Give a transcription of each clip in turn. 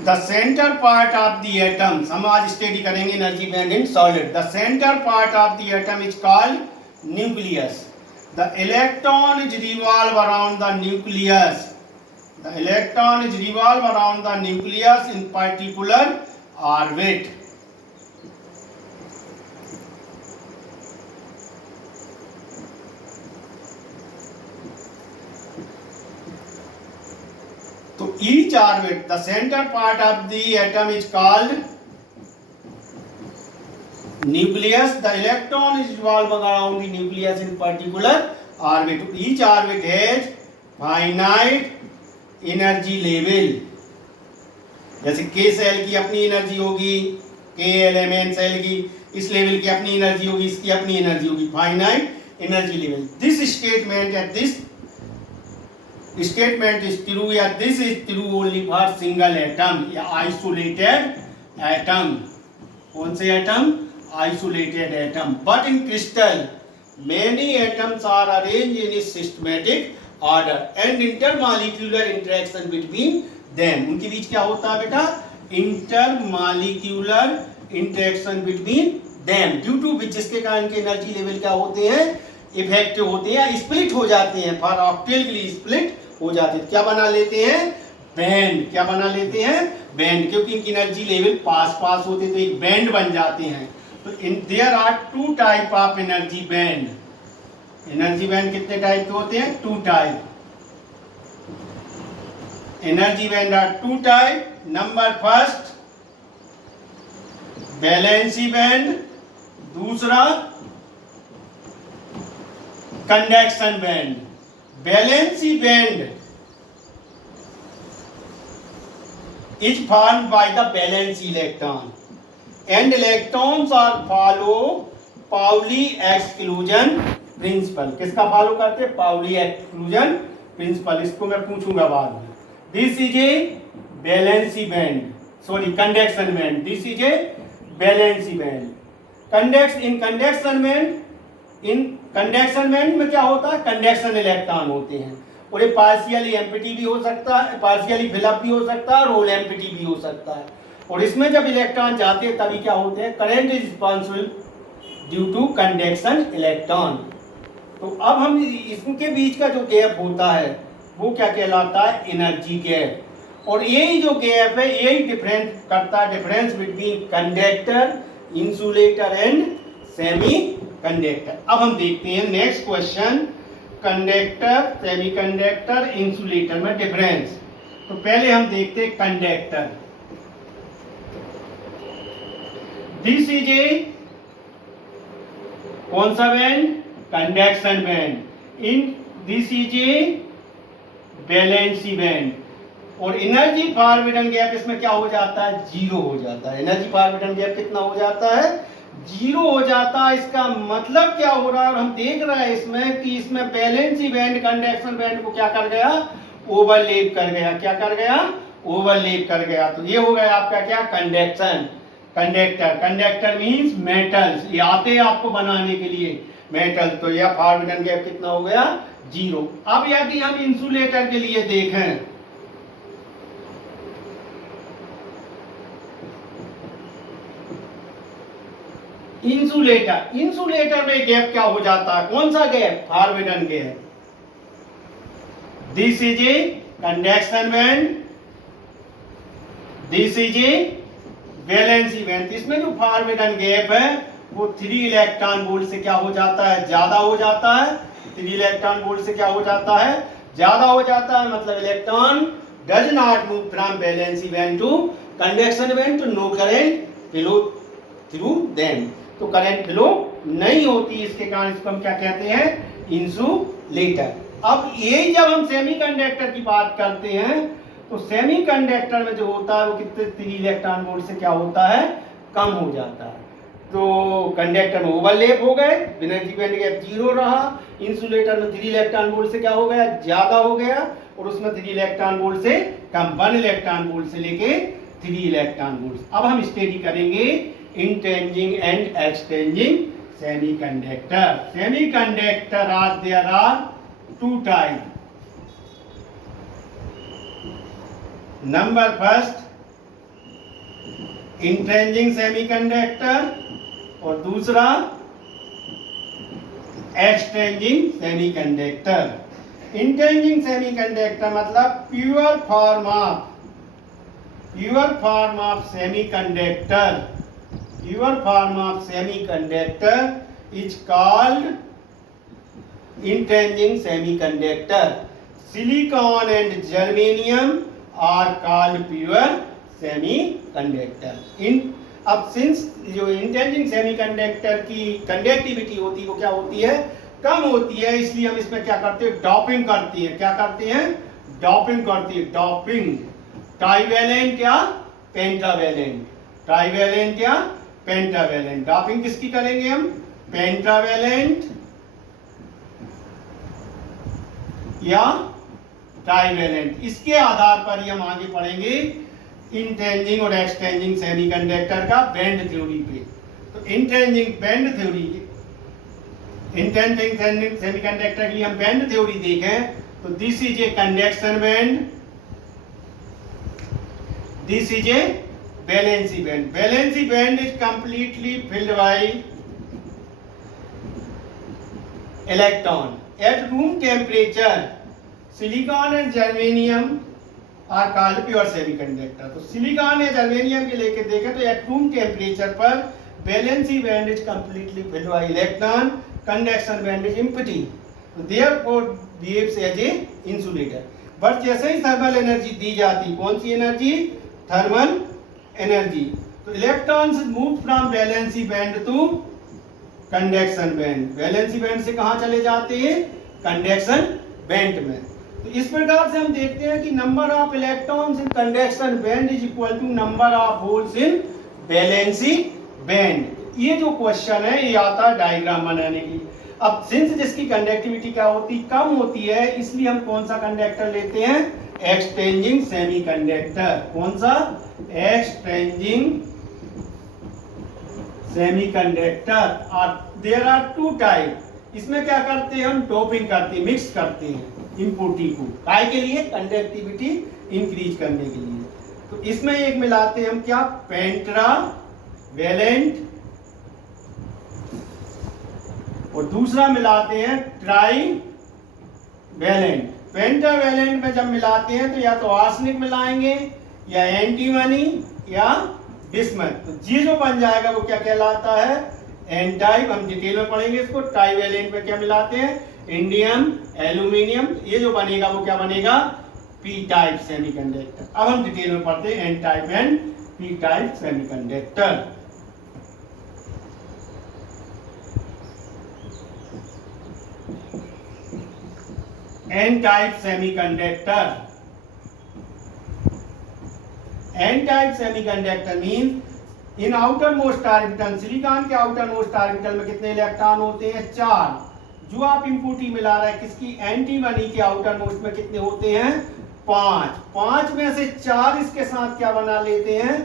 The centre part of the atom, हम आज study करेंगे energy band in solid. The centre part of the atom is called nucleus. The electron is revolve around the nucleus. The electron is revolve around the nucleus in particular orbit. So each orbit, the center part of the atom is called nucleus. The electron is revolve around the nucleus in particular orbit. Each orbit has finite energy level. जैसे के cell की अपनी energy होगी, के element cell की इस level की अपनी एनर्जी होगी, इसकी अपनी एनर्जी होगी, finite energy level. This statement या दिस स्टेटमेंट इज ट्रू या this is true only for single atom या आइसोलेटेड एटम। कौन से atom? Isolated atom. But in crystal many atoms are arrange in systematic order and intermolecular interaction between them. उनके बीच क्या होता है बेटा? Intermolecular interaction between them, due to which, जिसके कारण के एनर्जी लेवल क्या होते हैं? इफेक्टिव होते हैं, स्प्लिट हो जाते हैं, फॉर ऑक्टेल के लिए स्प्लिट हो जाते हैं। क्या बना लेते हैं? बैंड। क्या बना लेते हैं? बैंड। क्योंकि इनकी एनर्जी लेवल पास पास होते तो एक बैंड बन जाते हैं। तो in there are two type of energy band. Energy band कितने टाइप के होते हैं? Two type. Energy band are two type. Number first valency band, दूसरा conduction band. Valency band is formed by the valence electron and electrons are follow Pauli exclusion principle। किसका follow करते हैं? Pauli exclusion principle. इसको मैं पूछूंगा बाद में। This is a valency band, sorry conduction band. This is a valency band. इन conduction band में क्या होता है? कंडक्शन इलेक्ट्रॉन होते हैं और ये पार्शियली एम्प्टी भी हो सकता है, पार्शियली फिलअप भी हो सकता है और होल एम्प्टी भी हो सकता है। और इसमें जब इलेक्ट्रॉन जाते हैं तभी क्या होते हैं? Current is responsible due to conduction electron. तो अब हम इसके बीच का जो गैप होता है वो क्या कहलाता है? Energy gap. और यही जो गैप है यही डिफरेंस करता है, difference between conductor, insulator and semi conductor. अब हम देखते हैं next question, conductor, semiconductor, insulator में डिफरेंस। तो पहले हम देखते हैं कंडक्टर। दिस इज ए कौन सा band? Conduction band. In this is a valency band. और एनर्जी फॉरवर्डन गैप इसमें क्या हो जाता है? जीरो हो जाता है। एनर्जी फॉरवर्डन गैप कितना हो जाता है? जीरो हो जाता है। इसका मतलब क्या हो रहा है? और हम देख रहे हैं इसमें कि इसमें वैलेंसी बैंड कंडक्शन बैंड को क्या कर गया? ओवरलैप कर गया। क्या कर गया? ओवरलैप कर गया। तो ये हो गया आपका क्या? Conduction. Conductor, conductor means metals, ये आते हैं आपको बनाने के लिए मेटल। तो यह फॉरवर्डन गैप कितना हो गया? जीरो। अब यदि हम इंसुलेटर के लिए देखें, इंसुलेटर, इंसुलेटर में गैप क्या हो जाता है? कौन सा gap? Forbidden gap. This is a conduction band, this is a valency band. इसमें जो फॉरवर्डन गैप है वो 3 इलेक्ट्रॉन वोल्ट से क्या हो जाता है? ज्यादा हो जाता है। 3 इलेक्ट्रॉन वोल्ट से क्या हो जाता है? ज्यादा हो जाता है। मतलब electron does not move from valency band to conduction band, तो no current flow through them. तो करंट फ्लो नहीं होती, इसके कारण इसको हम क्या कहते हैं? इंसुलेटर। अब यही जब हम सेमीकंडक्टर की बात करते हैं तो सेमीकंडक्टर में जो होता है वो कितने 3 इलेक्ट्रॉन वोल्ट से क्या होता है? कम हो जाता है। तो कंडक्टर में ओवरलैप हो गए, एनर्जी बैंड गैप जीरो रहा। इंसुलेटर में 3 इलेक्ट्रॉन वोल्ट से क्या हो गया? ज्यादा हो गया। और उसमें 3 इलेक्ट्रॉन वोल्ट से कम, 1 इलेक्ट्रॉन वोल्ट से लेके 3 इलेक्ट्रॉन वोल्ट। अब हम स्टडी करेंगे intrinsic and extrinsic semiconductor. Semiconductor are there are 2 type. Number first intrinsic semiconductor और दूसरा एक्सट्रिंसिक सेमीकंडक्टर। इंट्रिंसिक सेमीकंडक्टर मतलब pure form of semiconductor, pure form of semiconductor is called intrinsic semiconductor. Silicon and germanium are called pure semiconductor. अब since जो intrinsic semiconductor की conductivity होती है वो क्या होती है, कम होती है, इसलिए हम इसमें क्या करते हैं, डॉपिंग करते हैं। क्या करते हैं, डॉपिंग करते हैं। डॉपिंग ट्राइवेलेंट या पेंटावेलेंट, ट्राइवेलेंट या पेंटावेलेंट। डॉपिंग किसकी करेंगे हम, पेंटावेलेंट या ट्राइवेलेंट। इसके आधार पर ही हम आगे पढ़ेंगे इंट्रिंसिक और एक्सट्रिंसिक सेमीकंडक्टर का बैंड थ्योरी पे। तो intrinsic band theory, intrinsic semiconductor के लिए हम बैंड थ्योरी देखें तो this is a conduction band, this is a valency band. Valency band is completely filled by electron at room temperature. Silicon and germanium are called pure semiconductor. तो silicon या germanium के लेके देखें तो at room temperature पर valency band is completely filled by electron, conduction band is empty, therefore behaves as a insulator. But जैसे ही thermal energy दी जाती, कौन सी एनर्जी, थर्मल एनर्जी, तो electrons move from valency band to conduction band. Valency band से कहां चले जाते हैं, कंडक्शन बैंड में। तो इस प्रकार से हम देखते हैं कि number of electrons in conduction band is equal to number of holes in valency band. ये जो क्वेश्चन है ये आता है डायग्राम बनाने की। अब सिंस जिसकी कंडक्टिविटी क्या होती, कम होती है, इसलिए हम कौन सा कंडक्टर लेते हैं, एक्सट्रिंसिक सेमीकंडक्टर। कौन सा, एक्सट्रिंसिक सेमीकंडक्टर। और देयर आर टू टाइप। इसमें क्या करते हैं हम, डोपिंग करते हैं, मिक्स करते हैं इम्पुटी को, काय के लिए, कंडक्टिविटी इंक्रीज करने के लिए। तो इसमें एक मिलाते हैं हम क्या, पेंट्रावेलेंट, और दूसरा मिलाते हैं ट्राइवेलेंट। पेंटावेलेंट में जब मिलाते हैं तो या तो आर्सेनिक मिलाएंगे या एंटीमनी या बिस्मथ। तो ये जो बन जाएगा वो क्या कहलाता है, एन टाइप। हम डिटेल में पढ़ेंगे इसको। ट्राइवेलेंट में क्या मिलाते हैं, इंडियम, एल्यूमिनियम, ये जो बनेगा वो क्या बनेगा, पी टाइप सेमीकंडक्टर। अब हम डिटेल में पढ़ते हैं N type and P type semiconductor. N type semiconductor, N type semiconductor means in outer most orbital, silicon के आउटर मोस्ट ऑर्बिटल में कितने इलेक्ट्रॉन होते हैं, 4। जो आप इम्पुटी मिला रहे हैं किसकी, एंटीमनी के आउटर मोस्ट में कितने होते हैं, 5। 5 में से 4 इसके साथ क्या बना लेते हैं,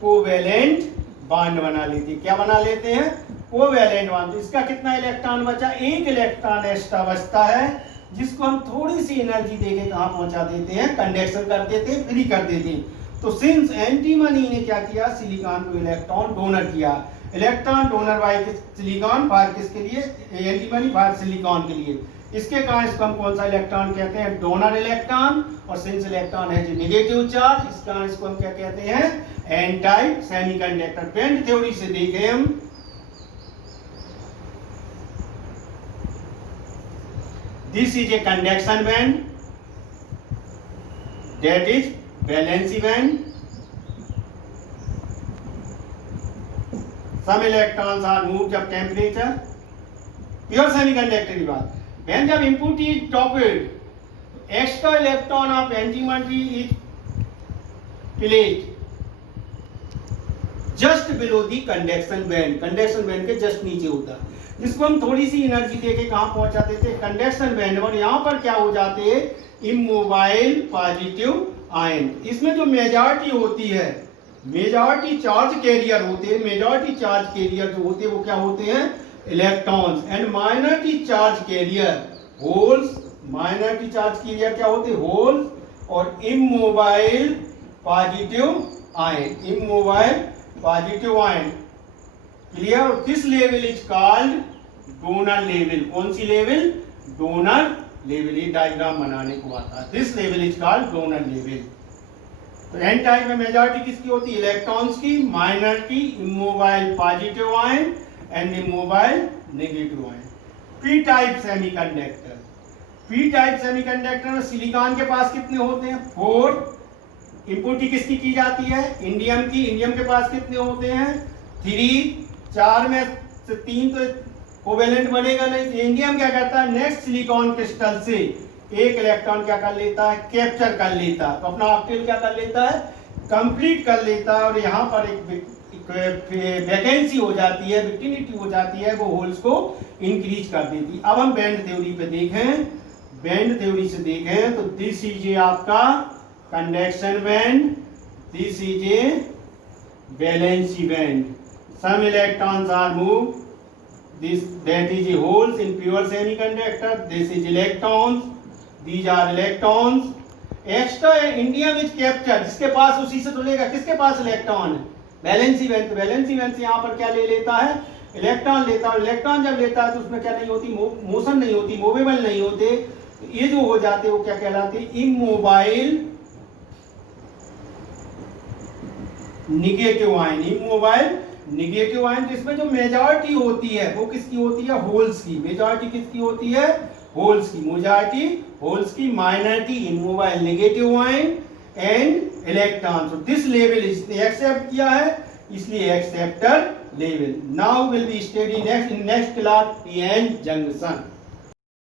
कोवेलेंट बॉन्ड बना लेते हैं। क्या बना लेते हैं, कोवेलेंट बॉन्ड। इसका कितना इलेक्ट्रॉन बचा, 1 इलेक्ट्रॉन एक्स्ट्रा बचता है, जिसको हम थोड़ी सी एनर्जी देके कहां पहुंचा देते हैं, कंडक्शन कर देते हैं, फ्री कर देते हैं। तो सिंस एंटीमनी ने क्या किया, सिलिकॉन को इलेक्ट्रॉन डोनर किया। Electron donor by silicon for किसके लिए, एंटीमनी फॉर सिलिकॉन के लिए। इसके कारण इसको हम कौन सा इलेक्ट्रॉन कहते हैं, डोनर इलेक्ट्रॉन। और सिंस इलेक्ट्रॉन है जो नेगेटिव चार्ज, इस कारण इसको हम क्या कहते हैं, N type semiconductor. Band theory से देखें हम, this is a conduction band, that is valency band. Some electrons are moved up temperature. Pure semiconductor की बात। When जब input is doped, extra electron of antimatter is placed just below the conduction band. Conduction band के just नीचे होता है, जिसको हम थोड़ी सी एनर्जी देके कहां पहुंचा देते हैं, कंडक्शन बैंड। और यहां पर क्या हो जाते हैं, इमोबाइल पॉजिटिव आयन। इसमें जो मेजॉरिटी होती है, मेजॉरिटी चार्ज कैरियर होते हैं, मेजॉरिटी चार्ज कैरियर जो होते हैं वो क्या होते हैं, electrons. And minority charge carrier holes. Minority charge carrier क्या होते हैं, होल्स। और immobile positive ion, immobile positive ion, clear. This level is called donor level. कौन सी लेवल? Donor level. ये डायग्राम बनाने को आता है। This level is called donor level. तो एन टाइप में मेजॉरिटी किसकी होती है? इलेक्ट्रॉन्स की। Minority immobile positive ion and immobile negative ion. P type semiconductor. P type semiconductor में सिलिकॉन के पास कितने होते हैं? 4। इम्प्योरिटी किसकी की जाती है? इंडियम की। इंडियम के पास कितने होते हैं? 3। 4 में से 3 तो कोवेलेंट बनेगा नहीं, तो इंडियम क्या करता है? नेक्स्ट सिलिकॉन क्रिस्टल से एक इलेक्ट्रॉन क्या कर लेता है? कैप्चर कर लेता है। तो अपना ऑक्टेल क्या कर लेता है? कंप्लीट कर लेता है। और यहाँ पर एक वैकेंसी हो जाती है, विक्टिनिटी हो जाती है, वो होल्स को इंक्रीज कर देती है। अब हम बैंड थ्योरी पे देखें। बैंड थ्योरी से देखें तो दिस इज ए आपका conduction band, this is a valency band. Some electrons are move, this that is a holes in pure semiconductor, this is electrons, these are electrons. Extra indium is captured, जिसके पास उसी से तो लेगा। किसके पास electron है? Valency band. तो valency band से यहाँ पर क्या ले लेता है? इलेक्ट्रॉन लेता है। इलेक्ट्रॉन जब लेता है तो उसमें क्या नहीं होती? मोशन नहीं होती, मूवेबल नहीं होते। तो ये जो हो जाते वो क्या कहलाते? Immobile negative ion. Immobile negative ion, जिसमें जो मेजॉरिटी होती है वो किसकी होती है? होल्स की। मेजॉरिटी किसकी होती है? होल्स की। मेजॉरिटी होल्स की, minority immobile negative ion and electron. So this level इसने एक्सेप्ट किया है, इसलिए acceptor level. Now will be study next in next class PN junction.